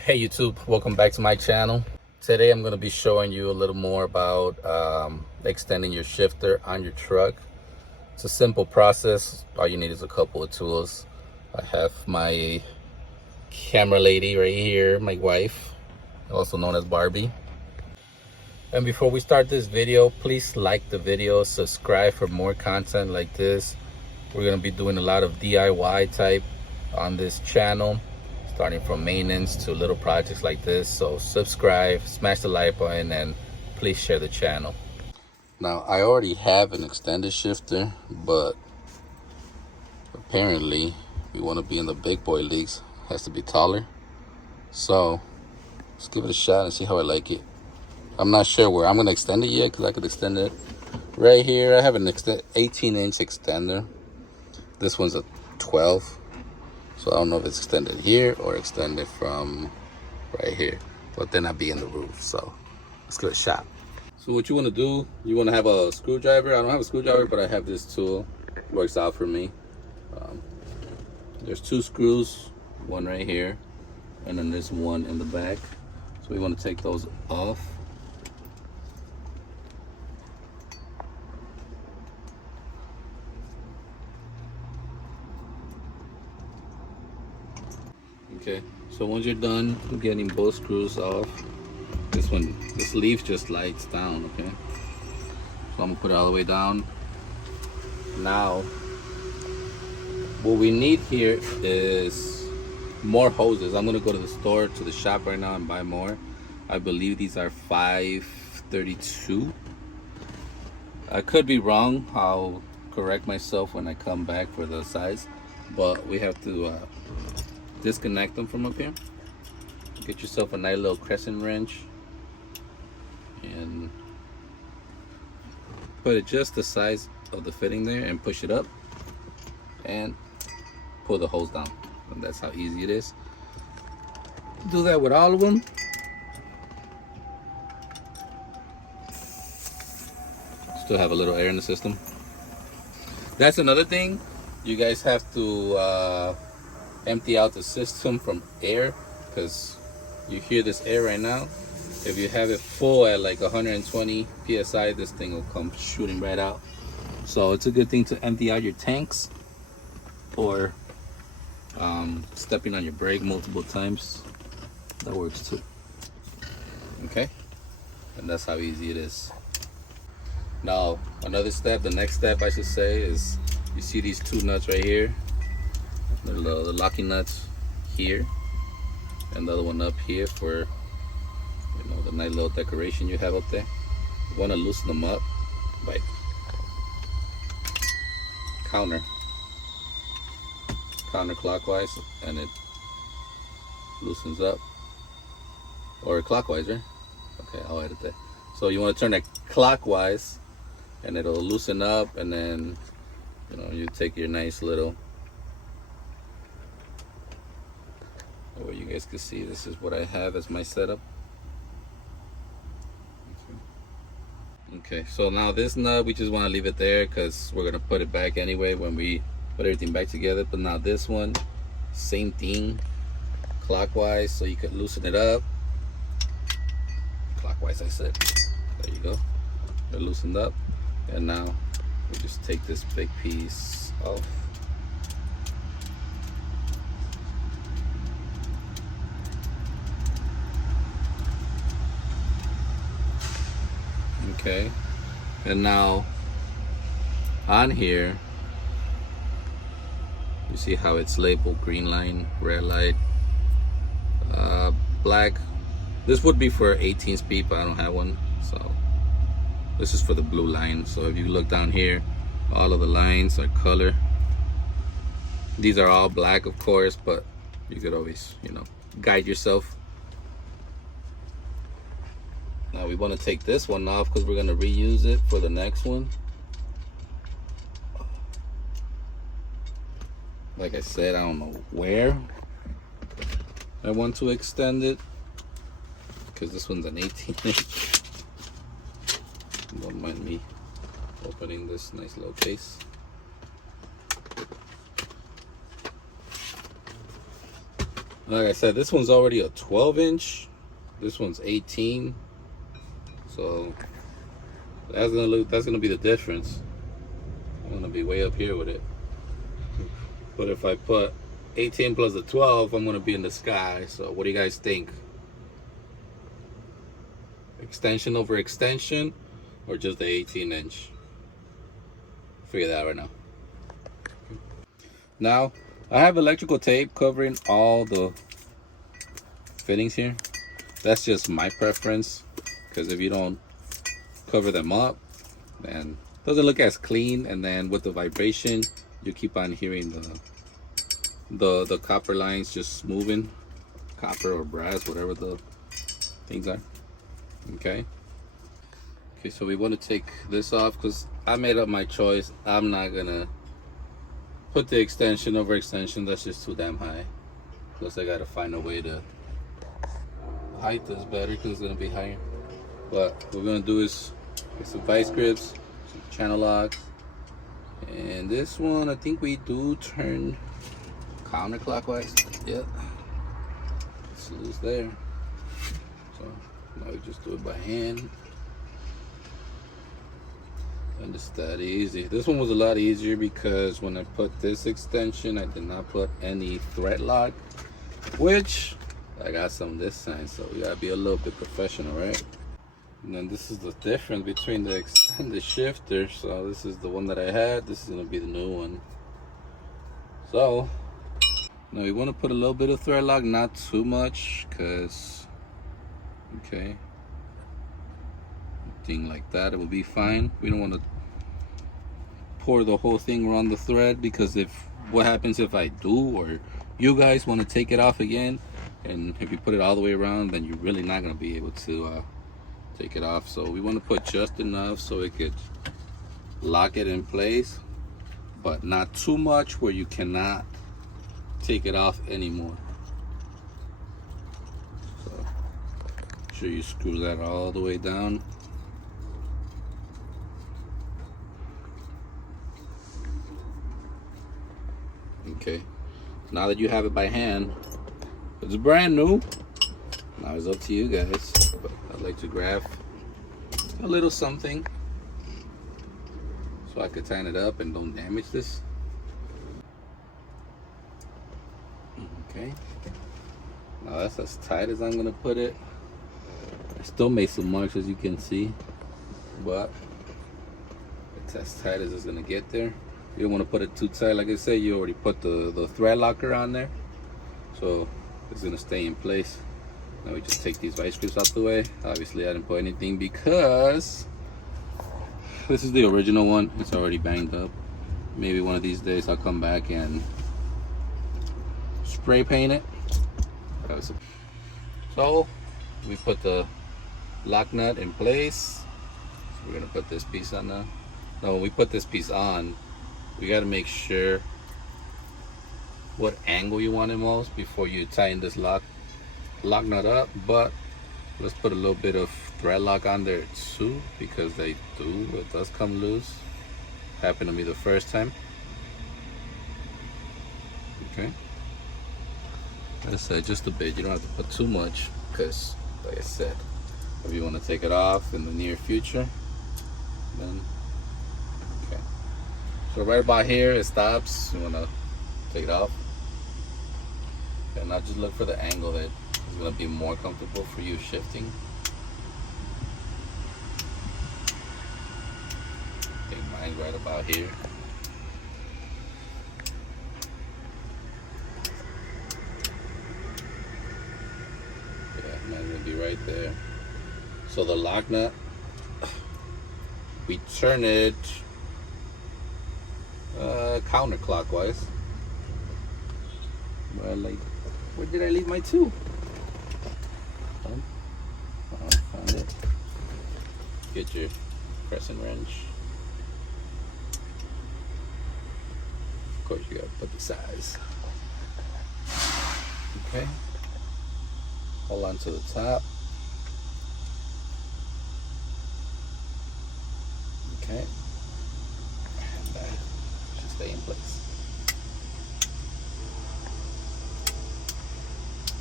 Hey YouTube, welcome back to my channel. Today I'm going to be showing you a little more about extending your shifter on your truck. It's a simple process. All you need is a couple of tools. I have my camera lady right here, my wife, also known as Barbie. And before we start this video, please like the video, subscribe for more content like this. We're going to be doing a lot of DIY type on this channel, starting from maintenance to little projects like this. So subscribe, smash the like button, and please share the channel. Now I already have an extended shifter, but apparently we want to be in the big boy leagues. It has to be taller. So let's give it a shot and see how I like it. I'm not sure where I'm going to extend it yet, because I could extend it right here. I have an 18-inch extender. This one's a 12. So I don't know if it's extended here or extended from right here, but then I'd be in the roof. So let's give it a shot. So what you want to do, you want to have a screwdriver. I don't have a screwdriver, but I have this tool. It works out for me. There's two screws, one right here, and then there's one in the back. So we want to take those off. Okay, so once you're done getting both screws off, this leaf just slides down, okay? So I'm gonna put it all the way down. Now, what we need here is more hoses. I'm gonna go to the store, to the shop right now and buy more. I believe these are 532. I could be wrong. I'll correct myself when I come back for the size, but we have to disconnect them from up here. Get yourself a nice little crescent wrench and put it just the size of the fitting there and push it up and pull the hose down. And that's how easy it is. Do that with all of them. Still have a little air in the system. That's another thing. You guys have to empty out the system from air, because you hear this air right now. If you have it full at like 120 psi, this thing will come shooting right out. So it's a good thing to empty out your tanks, or stepping on your brake multiple times. That works too. Okay, and that's how easy it is. Now another step, the next step I should say, is you see these two nuts right here. The locking nuts here, and the other one up here for, the nice little decoration you have up there. You want to loosen them up by counterclockwise, and it loosens up, or clockwise, right? Okay, I'll edit that. So you want to turn it clockwise, and it'll loosen up, and then you take your nice little. Where you guys can see, this is what I have as my setup. Okay, so now this nut, we just want to leave it there because we're going to put it back anyway when we put everything back together. But now this one, same thing, clockwise, so you can loosen it up. Clockwise, I said. There you go. They're loosened up. And now we just take this big piece off. Okay, and now on here you see how it's labeled: green line, red light, black. This would be for 18 speed, but I don't have one, so this is for the blue line. So if you look down here, all of the lines are color. These are all black, of course, but you could always guide yourself. Now we want to take this one off because we're going to reuse it for the next one. Like I said, I don't know where I want to extend it, because this one's an 18-inch. Don't mind me opening this nice little case. Like I said, this one's already a 12-inch. This one's 18. So that's gonna be the difference. I'm gonna be way up here with it. But if I put 18 plus the 12, I'm gonna be in the sky. So what do you guys think? Extension over extension, or just the 18-inch? Figure that out right now. Now, I have electrical tape covering all the fittings here. That's just my preference, because if you don't cover them up, then it doesn't look as clean, and then with the vibration, you keep on hearing the copper lines just moving, copper or brass, whatever the things are. Okay, so we want to take this off because I made up my choice. I'm not gonna put the extension over extension. That's just too damn high. Plus I gotta find a way to height this better because it's gonna be higher. But what we're gonna do is get some vice grips, some channel locks, and this one I think we do turn counterclockwise. Yep, it's loose there. So now we just do it by hand. And it's that easy. This one was a lot easier because when I put this extension, I did not put any thread lock, which I got some this time, so we gotta be a little bit professional, right? And then this is the difference between the extended shifter. So this is the one that I had. This is gonna be the new one. So now we want to put a little bit of thread lock, not too much, cause okay, thing like that, it will be fine. We don't want to pour the whole thing around the thread, because what happens if I do, or you guys want to take it off again, and if you put it all the way around, then you're really not going to be able to take it off. So we want to put just enough so it could lock it in place, but not too much where you cannot take it off anymore. So make sure you screw that all the way down. Okay, now that you have it by hand, it's brand new. Now it's up to you guys, but I'd like to grab a little something so I could tighten it up and don't damage this. Okay, now that's as tight as I'm gonna put it. I still made some marks, as you can see, but it's as tight as it's gonna get there. You don't want to put it too tight. Like I said, you already put the thread locker on there, so it's gonna stay in place. Now we just take these vice grips out the way. Obviously I didn't put anything because this is the original one. It's already banged up. Maybe one of these days I'll come back and spray paint it. So we put the lock nut in place. So we're gonna put this piece on now. Now when we put this piece on, we got to make sure what angle you want it most before you tighten this lock nut up. But let's put a little bit of thread lock on there too, because it does come loose. Happened to me the first time. Okay, like I said, just a bit. You don't have to put too much, because like I said, if you want to take it off in the near future, then so right about here it stops. You want to take it off, and now just look for the angle that is going to be more comfortable for you shifting. I think mine's right about here. Yeah, mine's going to be right there. So the lock nut, we turn it counterclockwise. Well, like, where did I leave my tool? Found it. Get your crescent wrench. Of course, you gotta put the size. Okay. Hold on to the top. Okay. Stay in place.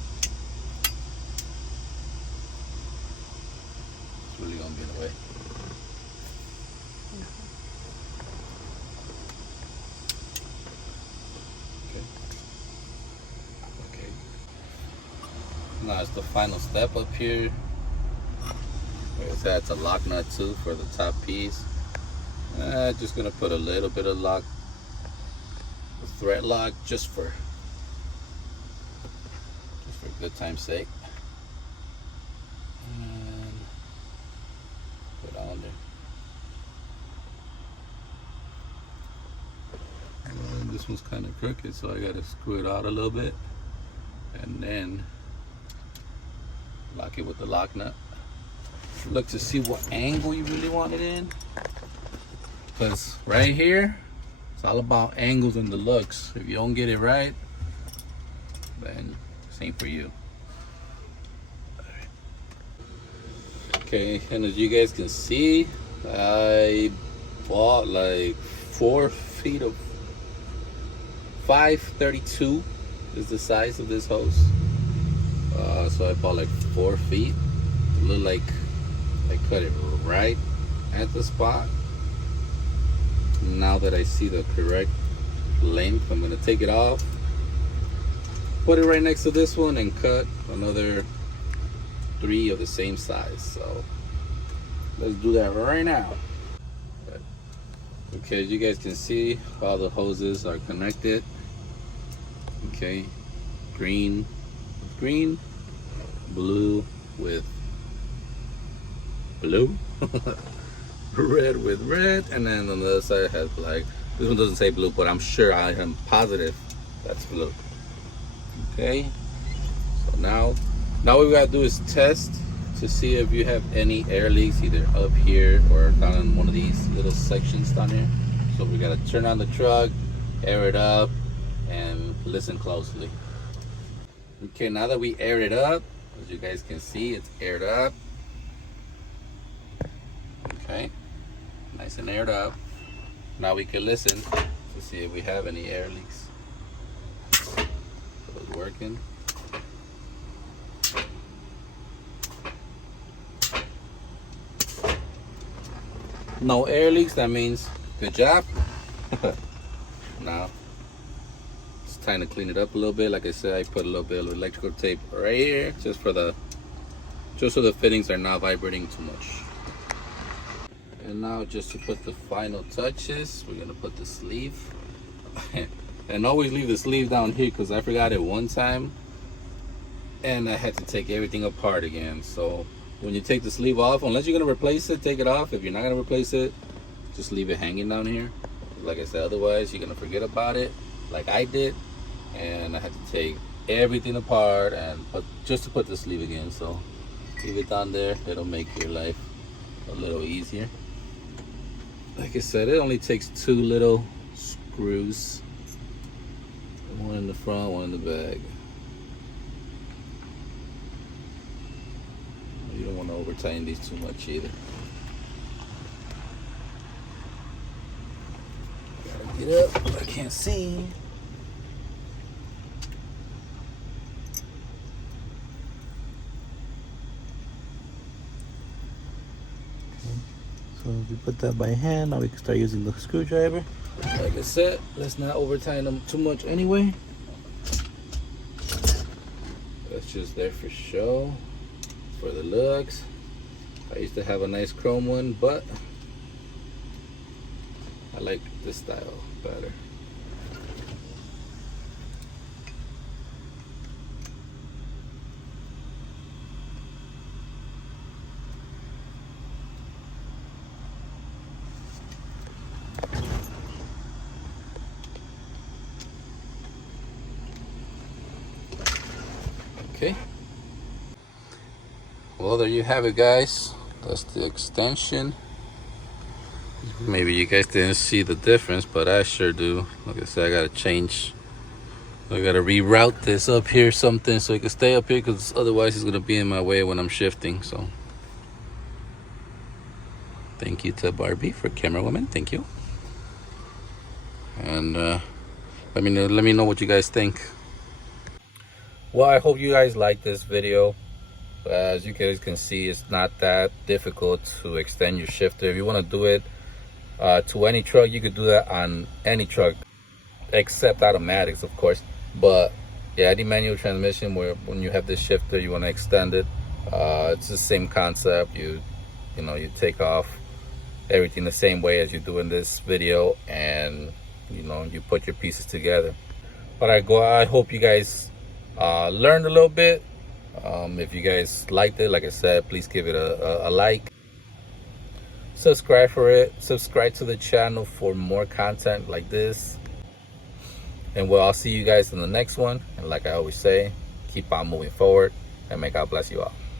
in the way. Okay. Now it's the final step up here. Like I said, it's a lock nut too for the top piece. Just gonna put a little bit of lock, a thread lock, just for good time's sake. And put it on there. And this one's kind of crooked, so I gotta screw it out a little bit, and then lock it with the lock nut. Look to see what angle you really want it in, because right here it's all about angles and the looks. If you don't get it right, then this ain't for you. Okay, and as you guys can see, I bought like 4 feet of 532 is the size of this hose. So I bought like 4 feet. It looked like I cut it right at the spot. Now that I see the correct length, I'm gonna take it off, put it right next to this one, and cut another 3 of the same size. So let's do that right now. Okay, as you guys can see, all the hoses are connected. Okay, green with green, blue with blue, red with red, and then on the other side it has black. This one doesn't say blue, but I'm sure, I am positive that's blue. Okay, so now what we gotta do is test to see if you have any air leaks, either up here or down in one of these little sections down here. So we gotta turn on the truck, air it up, and listen closely. Okay, now that we aired it up, as you guys can see, it's aired up. Okay, nice and aired up. Now we can listen to see if we have any air leaks. So it's working. No air leaks, that means good job. Now it's time to clean it up a little bit. Like I said, I put a little bit of electrical tape right here, just so the fittings are not vibrating too much. And now, just to put the final touches, we're gonna put the sleeve. And always leave the sleeve down here, because I forgot it one time and I had to take everything apart again. So when you take the sleeve off, unless you're gonna replace it, take it off. If you're not gonna replace it, just leave it hanging down here. Like I said, otherwise you're gonna forget about it, like I did, and I had to take everything apart and just to put the sleeve again. So leave it down there. It'll make your life a little easier. Like I said, it only takes 2 little screws, one in the front, one in the back. You don't want to over tighten these too much either. Gotta get up, I can't see. So we put that by hand. Now we can start using the screwdriver. Like I said, let's not over tighten them too much anyway. That's just there for show, for the looks. I used to have a nice chrome one, but I like this style better. Okay, well, there you have it, guys. That's the extension. Maybe you guys didn't see the difference, but I sure do. Like I said, I gotta change. I gotta reroute this up here something so it can stay up here, because otherwise it's gonna be in my way when I'm shifting. So thank you to Barbie for camera woman. Thank you. And let me know what you guys think. Well, I hope you guys like this video. As you guys can see, it's not that difficult to extend your shifter. If you want to do it to any truck, you could do that on any truck except automatics, of course. But yeah, any manual transmission, where when you have this shifter, you want to extend it, it's the same concept. You know, you take off everything the same way as you do in this video, and you know, you put your pieces together. But I hope you guys learned a little bit. If you guys liked it, like I said, please give it a like, subscribe to the channel for more content like this. And I'll see you guys in the next one. And like I always say, keep on moving forward, and may God bless you all.